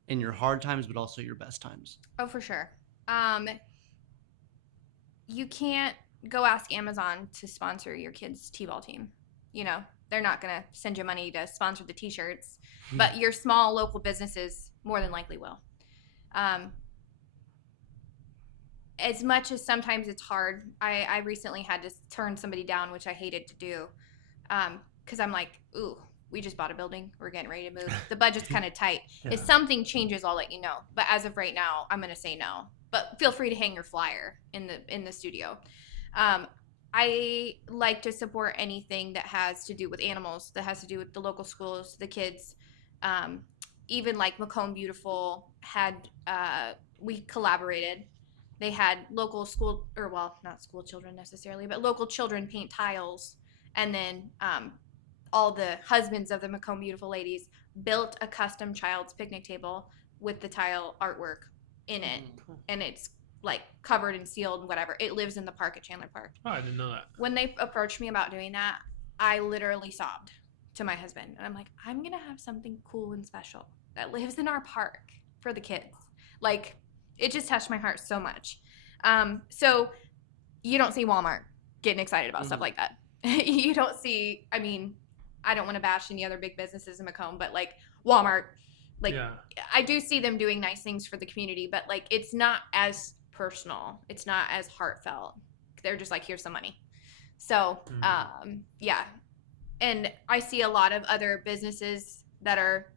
in your hard times, but also your best times. Oh, for sure. You can't go ask Amazon to sponsor your kid's t-ball team. You know, they're not going to send you money to sponsor the t-shirts, but your small local businesses more than likely will. As much as sometimes it's hard, I recently had to turn somebody down, which I hated to do, because I'm like, ooh, we just bought a building, we're getting ready to move, the budget's kind of tight. Yeah. If something changes, I'll let you know, but as of right now, I'm going to say no. But feel free to hang your flyer in the studio. I like to support anything that has to do with animals, that has to do with the local schools, the kids. Even like Macomb Beautiful had, we collaborated. They had local school, or well, not school children necessarily, but local children paint tiles. And then all the husbands of the Macomb Beautiful ladies built a custom child's picnic table with the tile artwork in it. And it's like covered and sealed and whatever. It lives in the park at Chandler Park. Oh, I didn't know that. When they approached me about doing that, I literally sobbed to my husband. And I'm like, I'm going to have something cool and special that lives in our park for the kids. Like, it just touched my heart so much. So you don't see Walmart getting excited about stuff like that. You don't see, I mean, I don't want to bash any other big businesses in Macomb, but like Walmart, like Yeah. I I do see them doing nice things for the community, but like it's not as personal. It's not as heartfelt. They're just like, here's some money. So, yeah. And I see a lot of other businesses that are,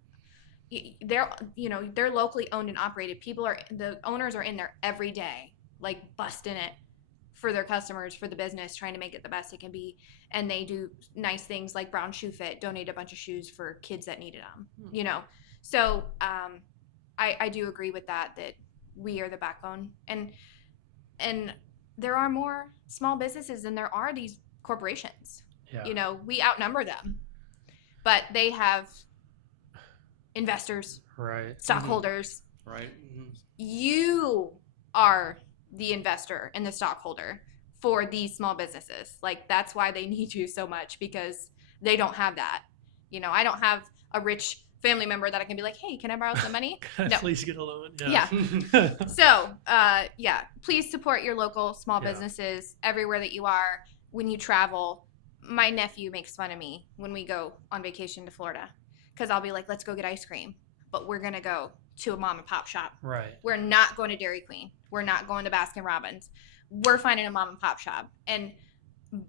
they're locally owned and operated. The owners are in there every day, like busting it for their customers, for the business, trying to make it the best it can be. And they do nice things like Brown Shoe Fit, donate a bunch of shoes for kids that needed them, you know? So, I do agree with that we are the backbone, and there are more small businesses than there are these corporations. Yeah. You know, we outnumber them, but they have investors, Right. stockholders. Right. You are the investor and the stockholder for these small businesses. Like, that's why they need you so much, because they don't have that. You know, I don't have a rich family member that I can be like, hey, can I borrow some money? No. Please get a loan. Yeah. So, yeah, please support your local small Yeah. businesses everywhere that you are. When you travel, my nephew makes fun of me when we go on vacation to Florida because I'll be like, let's go get ice cream, but we're going to go to a mom and pop shop. Right. We're not going to Dairy Queen. We're not going to Baskin Robbins. We're finding a mom and pop shop. And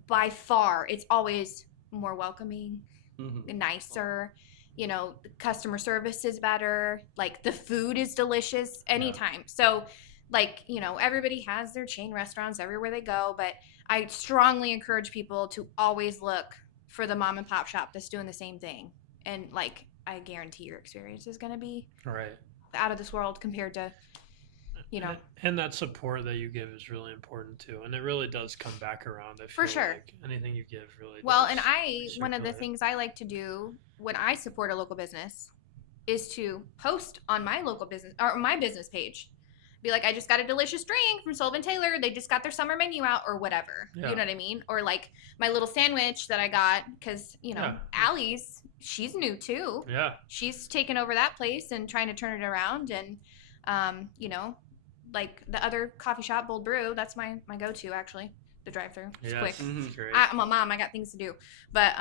by far, it's always more welcoming, nicer. You know, the customer service is better. Like, the food is delicious anytime. So, like, you know, everybody has their chain restaurants everywhere they go. But I strongly encourage people to always look for the mom and pop shop that's doing the same thing. And, like, I guarantee your experience is going to be Right. out of this world compared to, you know. And that support that you give is really important too, and it really does come back around. I feel For sure. like anything you give really. Well, does and one of the circulate. things I like to do when I support a local business is to post on my local business or my business page. Be like, I just got a delicious drink from Sullivan Taylor. They just got their summer menu out or whatever. Yeah. You know what I mean? Or like my little sandwich that I got because, you know, Yeah. Allie's, she's new too. Yeah. She's taken over that place and trying to turn it around. And, you know, like the other coffee shop, Bold Brew, that's my go-to actually, the drive-through. It's quick. It's great. I'm a mom. I got things to do. But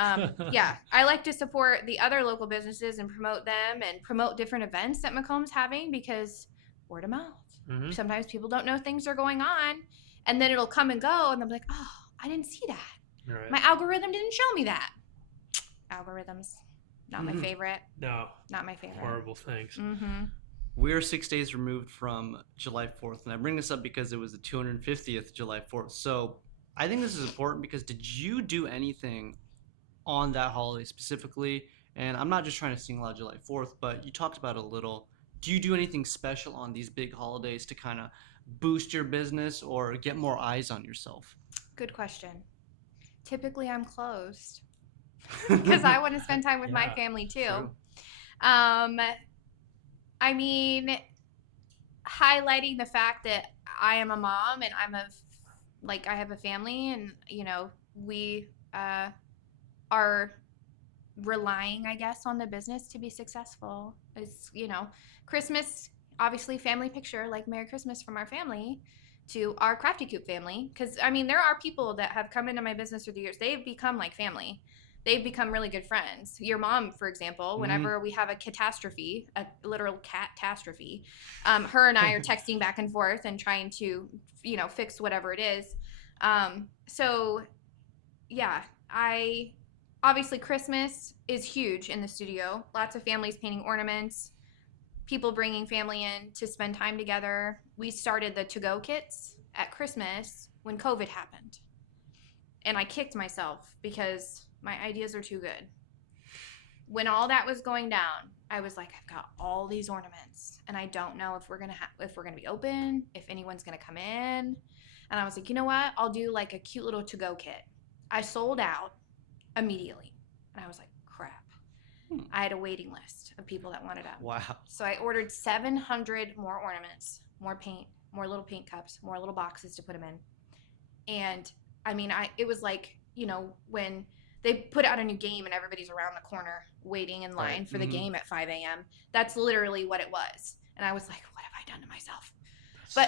yeah, I like to support the other local businesses and promote them and promote different events that Macomb's having because word of mouth. Mm-hmm. Sometimes people don't know things are going on and then it'll come and go and they'll be like, oh, I didn't see that. Right. My algorithm didn't show me that. Algorithms, not my favorite. No. Not my favorite. Horrible things. Mm-hmm. We're 6 days removed from July 4th, and I bring this up because it was the 250th July 4th. So I think this is important because did you do anything on that holiday specifically? And I'm not just trying to single out July 4th, but you talked about it a little. Do you do anything special on these big holidays to kind of boost your business or get more eyes on yourself? Good question. Typically, I'm closed because I want to spend time with my family too. True. I mean, highlighting the fact that I am a mom and I have a family and, you know, we are relying, I guess, on the business to be successful. It's, you know, Christmas, obviously family picture, like Merry Christmas from our family to our Crafty Coop family. Because, I mean, there are people that have come into my business through the years. They've become like family. They've become really good friends. Your mom, for example, whenever we have a catastrophe, a literal catastrophe, her and I are texting back and forth and trying to, you know, fix whatever it is. So, yeah, obviously Christmas is huge in the studio. Lots of families painting ornaments, people bringing family in to spend time together. We started the to-go kits at Christmas when COVID happened. And I kicked myself because my ideas are too good. When all that was going down, I was like, I've got all these ornaments and I don't know if we're going to be open, if anyone's going to come in. And I was like, you know what? I'll do like a cute little to-go kit. I sold out immediately. And I was like, crap. I had a waiting list of people that wanted them. Wow. So I ordered 700 more ornaments, more paint, more little paint cups, more little boxes to put them in. And I mean, it was like, you know, when they put out a new game and everybody's around the corner waiting in line for the game at 5 a.m. That's literally what it was. And I was like, what have I done to myself?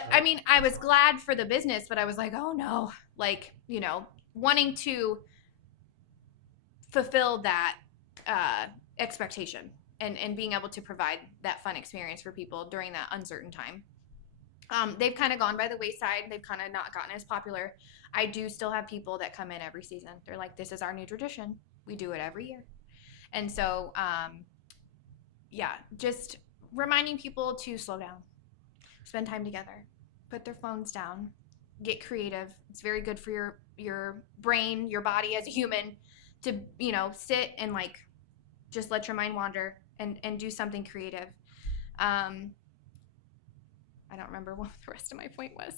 I mean, I was glad for the business, but I was like, oh no, like, you know, wanting to fulfill that expectation and being able to provide that fun experience for people during that uncertain time. They've kind of gone by the wayside. They've kind of not gotten as popular. I do still have people that come in every season. They're like, this is our new tradition. We do it every year. And so, yeah, just reminding people to slow down, spend time together, put their phones down, get creative. It's very good for your brain, your body as a human to, you know, sit and like just let your mind wander and do something creative. I don't remember what the rest of my point was.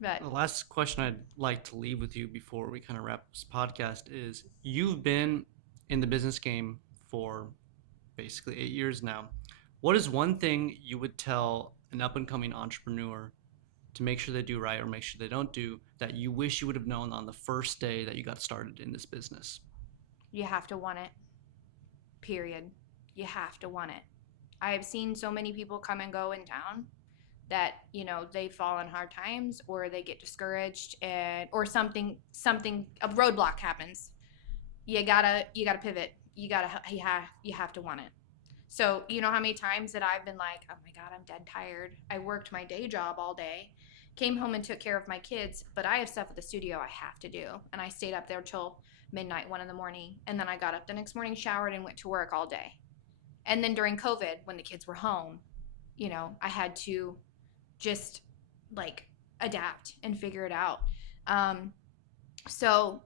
But the last question I'd like to leave with you before we kind of wrap this podcast is you've been in the business game for basically 8 years now. What is one thing you would tell an up-and-coming entrepreneur to make sure they do right or make sure they don't do that you wish you would have known on the first day that you got started in this business? you have to want it. period. You have to want it. I have seen so many people come and go in town that, you know, they fall on hard times or they get discouraged, and or something a roadblock happens. You gotta pivot. You have to want it. So, you know how many times that I've been like, oh my God, I'm dead tired. I worked my day job all day, came home and took care of my kids, but I have stuff at the studio I have to do. And I stayed up there till midnight, 1 in the morning. And then I got up the next morning, showered, and went to work all day. And then during COVID, when the kids were home, you know, I had to just like adapt and figure it out. Um, so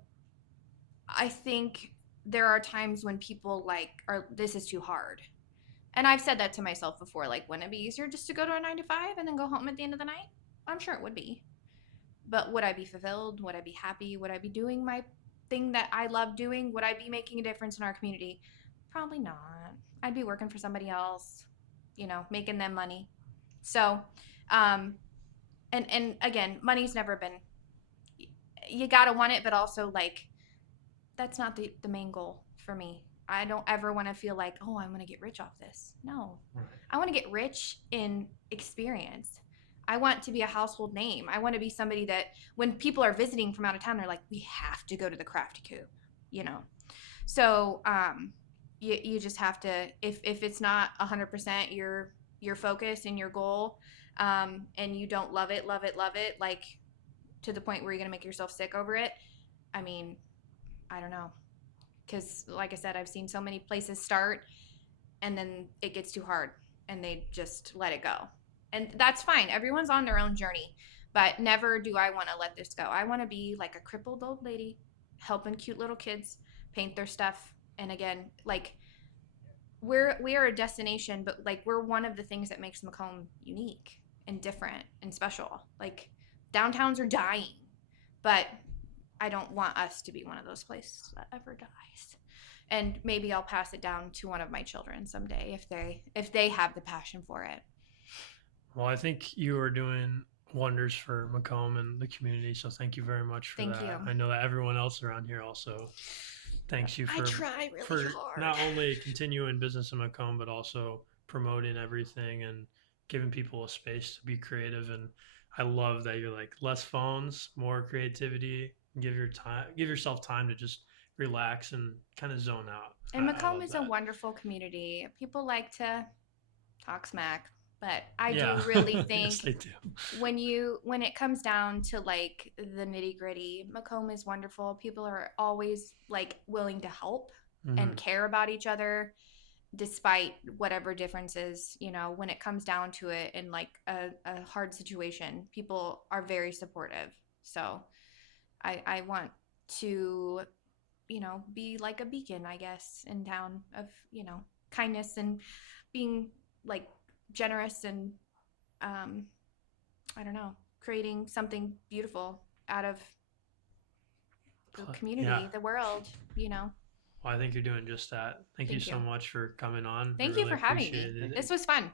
I think there are times when people like are, this is too hard. And I've said that to myself before, like, wouldn't it be easier just to go to a 9 to 5 and then go home at the end of the night? I'm sure it would be. But would I be fulfilled? Would I be happy? Would I be doing my thing that I love doing? Would I be making a difference in our community? Probably not. I'd be working for somebody else, you know, making them money. So, and again, money's never been, you gotta want it, but also like, that's not the main goal for me. I don't ever want to feel like, oh, I'm going to get rich off this. No. Right. I want to get rich in experience. I want to be a household name. I want to be somebody that when people are visiting from out of town, they're like, we have to go to the Crafty Coop, you know? So, you just have to, if it's not 100% your focus and your goal, and you don't love it, like to the point where you're going to make yourself sick over it. I mean, I don't know. Because, like I said, I've seen so many places start and then it gets too hard and they just let it go. And that's fine. Everyone's on their own journey. But never do I want to let this go. I want to be like a crippled old lady helping cute little kids paint their stuff. And again, like, we are a destination, but like, we're one of the things that makes Macomb unique and different and special. Like, downtowns are dying, but I don't want us to be one of those places that ever dies. And maybe I'll pass it down to one of my children someday if they have the passion for it. Well, I think you are doing wonders for Macomb and the community, so thank you very much for Thank that. you. I know that everyone else around here also thanks you I for try really hard. not only continuing business in Macomb, but also promoting everything and giving people a space to be creative. And I love that you're like, less phones, more creativity. Give yourself time to just relax and kind of zone out. And I Macomb love is a that. wonderful community. People like to talk smack, but I Yeah. do really think Yes, they do. when it comes down to like the nitty gritty, Macomb is wonderful. People are always like willing to help and Mhm. care about each other despite whatever differences, you know, when it comes down to it in like a hard situation, people are very supportive. So I want to, you know, be like a beacon, I guess, in town of, you know, kindness and being like generous and I don't know, creating something beautiful out of the community, Yeah. the world, you know. Well, I think you're doing just that. Thank you Thank so you. much for coming on. I Thank you really for having me. appreciated it. This was fun.